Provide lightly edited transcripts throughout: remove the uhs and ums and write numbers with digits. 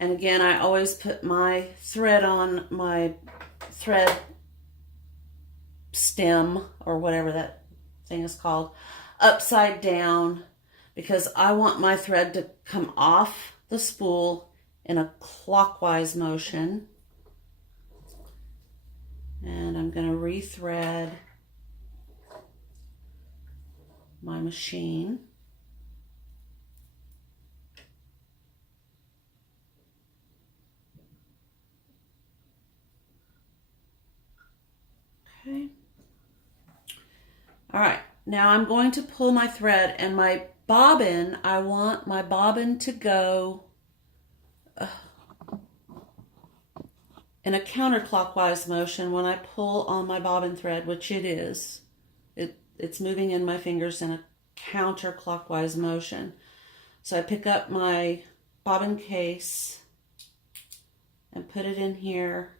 And again, I always put my thread on my thread stem, or whatever that thing is called, upside down, because I want my thread to come off the spool in a clockwise motion. And I'm going to rethread my machine. Okay. All right, now I'm going to pull my thread, and my bobbin, I want my bobbin to go in a counterclockwise motion when I pull on my bobbin thread, which it is. It's moving in my fingers in a counterclockwise motion. So I pick up my bobbin case and put it in here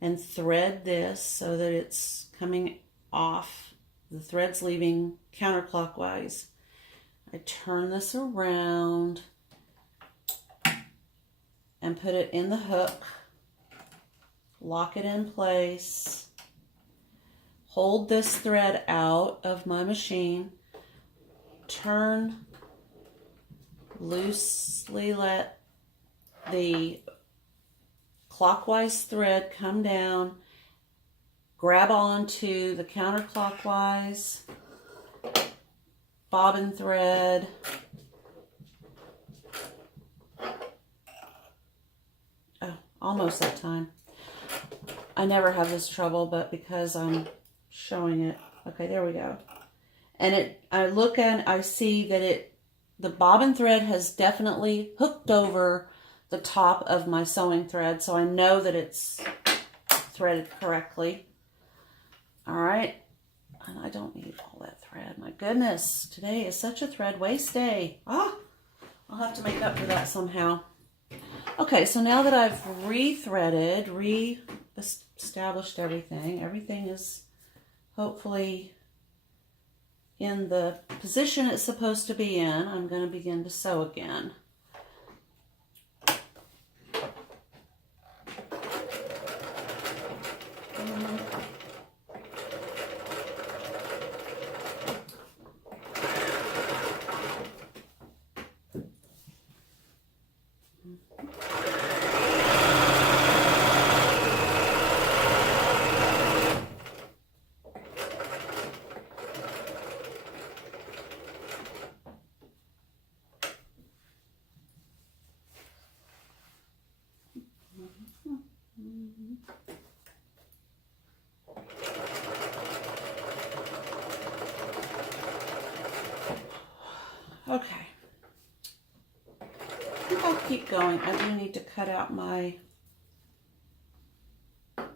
and thread this so that it's coming off. The thread's leaving counterclockwise. I turn this around and put it in the hook, lock it in place, hold this thread out of my machine, turn, loosely let the clockwise thread come down, grab onto the counterclockwise bobbin thread, oh, almost that time. I never have this trouble, but because I'm showing it, okay, there we go. And I look and I see that the bobbin thread has definitely hooked over the top of my sewing thread, so I know that it's threaded correctly. All right, and I don't need all that thread. My goodness, today is such a thread waste day. I'll have to make up for that somehow. Okay, so now that I've re-threaded, re-established everything is hopefully in the position it's supposed to be in, I'm going to begin to sew again. Okay, I think I'll keep going. I do need to cut out my make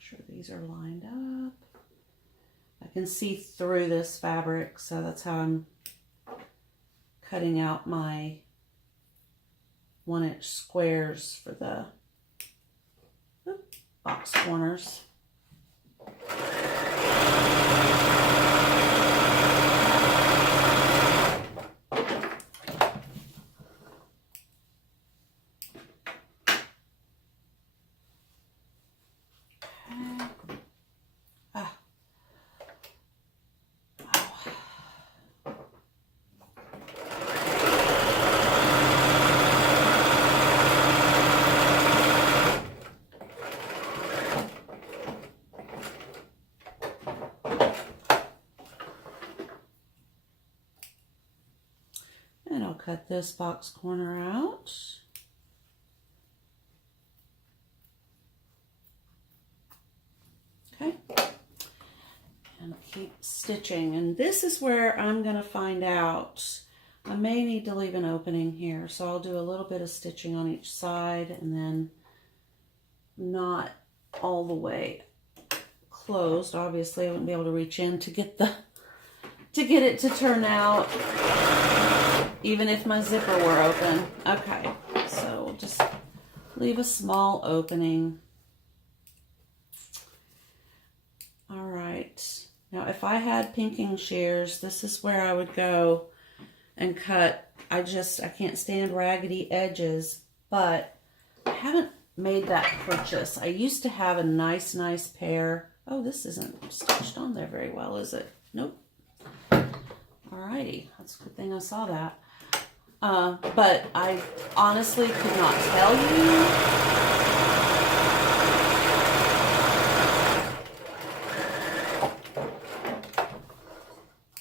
sure these are lined up. I can see through this fabric, so that's how I'm cutting out my 1-inch squares for the box corners. And I'll cut this box corner out. Okay. And keep stitching. And this is where I'm going to find out. I may need to leave an opening here. So I'll do a little bit of stitching on each side and then not all the way closed. Obviously, I wouldn't be able to reach in to get it to turn out, even if my zipper were open. Okay, so we'll just leave a small opening. All right, now if I had pinking shears, this is where I would go and cut I can't stand raggedy edges, but I haven't made that purchase. I used to have a nice pair. Oh, this isn't stitched on there very well, is it? Nope. Alrighty, that's a good thing I saw that. But I honestly could not tell you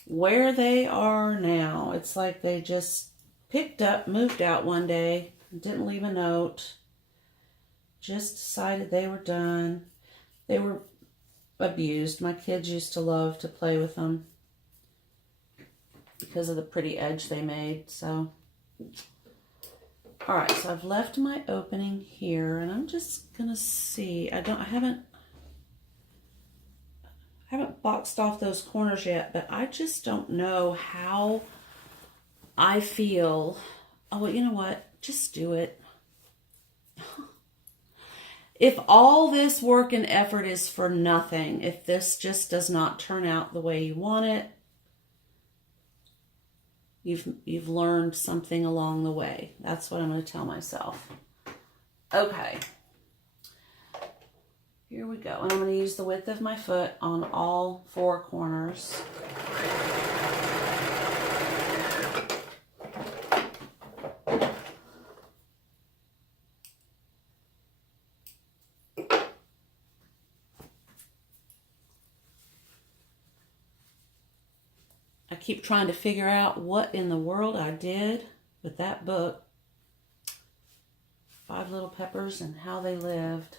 where they are now. It's like they just picked up, moved out one day, didn't leave a note, just decided they were done. They were abused. My kids used to love to play with them because of the pretty edge they made. So, all right, so I've left my opening here, and I'm just gonna see. I haven't boxed off those corners yet, but I just don't know how I feel. Oh, well, you know what? Just do it. If all this work and effort is for nothing, if this just does not turn out the way you want it, you've learned something along the way. That's what I'm going to tell myself. Okay. Here we go. And I'm going to use the width of my foot on all 4 corners. I keep trying to figure out what in the world I did with that book, 5 Little Peppers and How They Lived.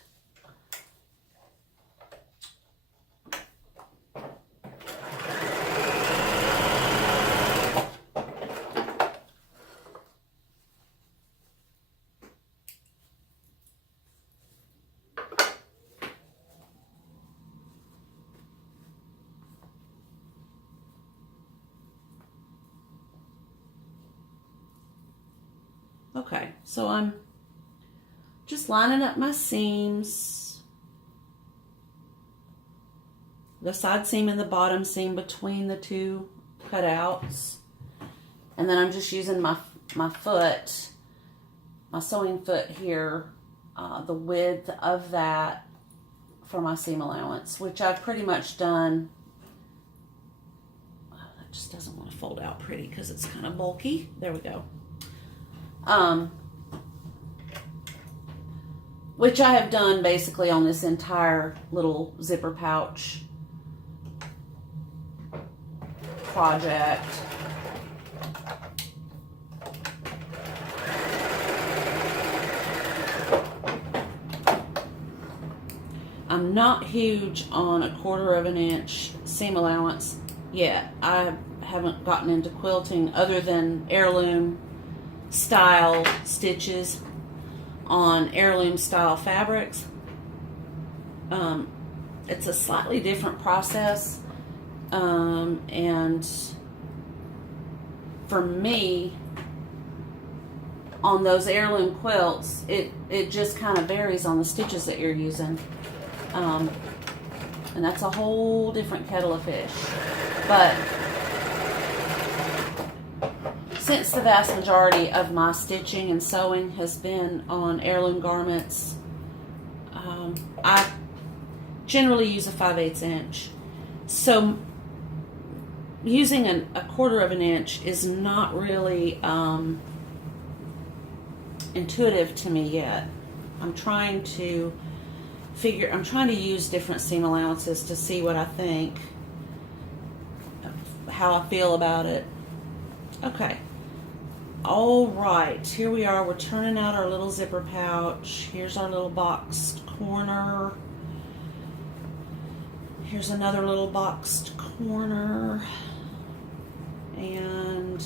Okay, so I'm just lining up my seams, the side seam and the bottom seam between the 2 cutouts, and then I'm just using my foot, my sewing foot here, the width of that for my seam allowance, which I've pretty much done. Oh, that just doesn't want to fold out pretty because it's kind of bulky. There we go. Which I have done basically on this entire little zipper pouch project. I'm not huge on 1/4 of an inch seam allowance yet. I haven't gotten into quilting other than heirloom style stitches on heirloom style fabrics. It's a slightly different process, and for me on those heirloom quilts, it just kind of varies on the stitches that you're using, and that's a whole different kettle of fish. But since the vast majority of my stitching and sewing has been on heirloom garments, I generally use a 5/8 inch. So using a 1/4 of an inch is not really intuitive to me yet. I'm trying to use different seam allowances to see what I think, how I feel about it. Okay. All right, here we are. We're turning out our little zipper pouch. Here's our little boxed corner. Here's another little boxed corner. And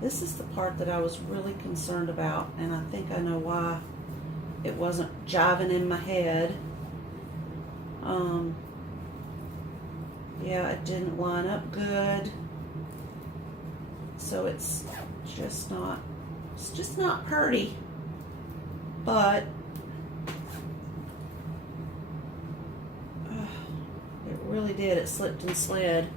this is the part that I was really concerned about, and I think I know why it wasn't jiving in my head. Yeah, it didn't line up good. So it's just not pretty, but it really did. It slipped and slid.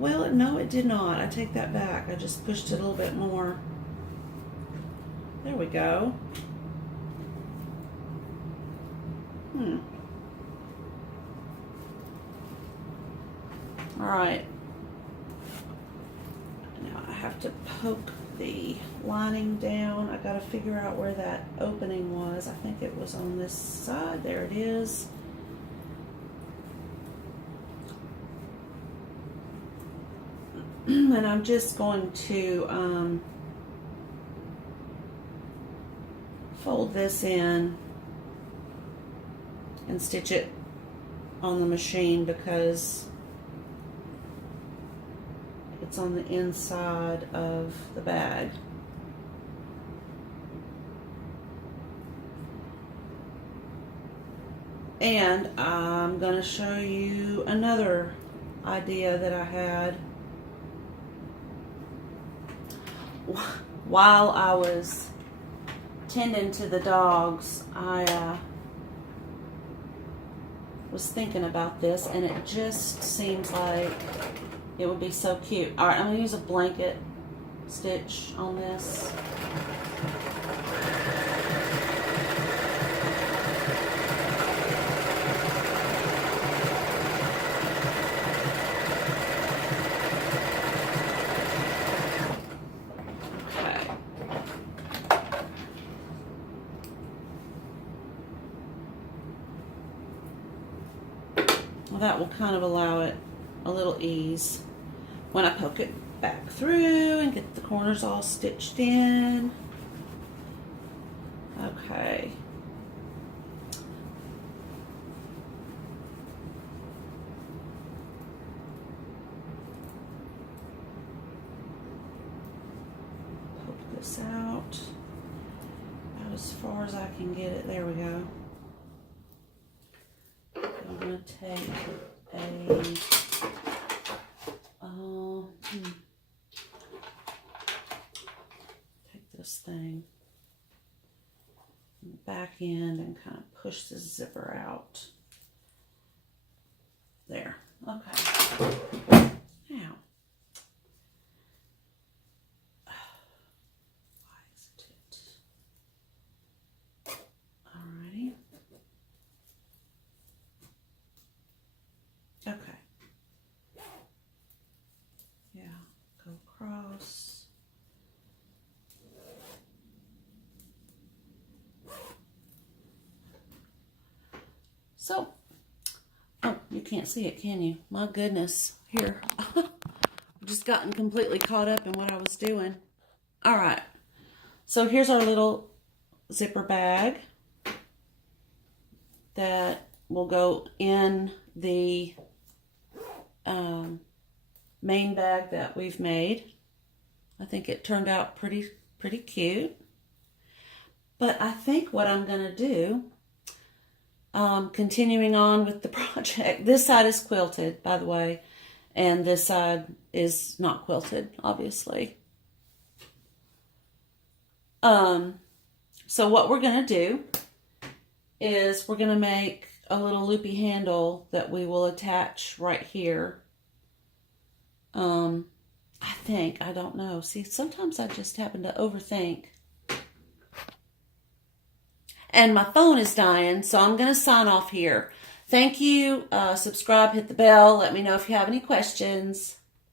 well, no, it did not. I take that back. I just pushed it a little bit more. There we go. All right. Now I have to poke the lining down. I got to figure out where that opening was. I think it was on this side. There it is. And I'm just going to fold this in and stitch it on the machine because it's on the inside of the bag. And I'm going to show you another idea that I had while I was tending to the dogs. I was thinking about this, and it just seems like it would be so cute. All right, I'm going to use a blanket stitch on this. That will kind of allow it a little ease when I poke it back through and get the corners all stitched in. Okay. Poke this out about as far as I can get it. There we go. I'm going to take take this thing in the back end and kind of push the zipper out. There. Okay. Now, why isn't it? Alrighty. Okay. Yeah, go across. So, oh, you can't see it, can you? My goodness. Here. I've just gotten completely caught up in what I was doing. All right. So here's our little zipper bag that will go in the main bag that we've made. I think it turned out pretty cute. But I think what I'm going to do, continuing on with the project, this side is quilted, by the way, and this side is not quilted, obviously. So what we're going to do is we're going to make a little loopy handle that we will attach right here. I don't know. See, sometimes I just happen to overthink. And my phone is dying, so I'm going to sign off here. Thank you. Subscribe, hit the bell. Let me know if you have any questions.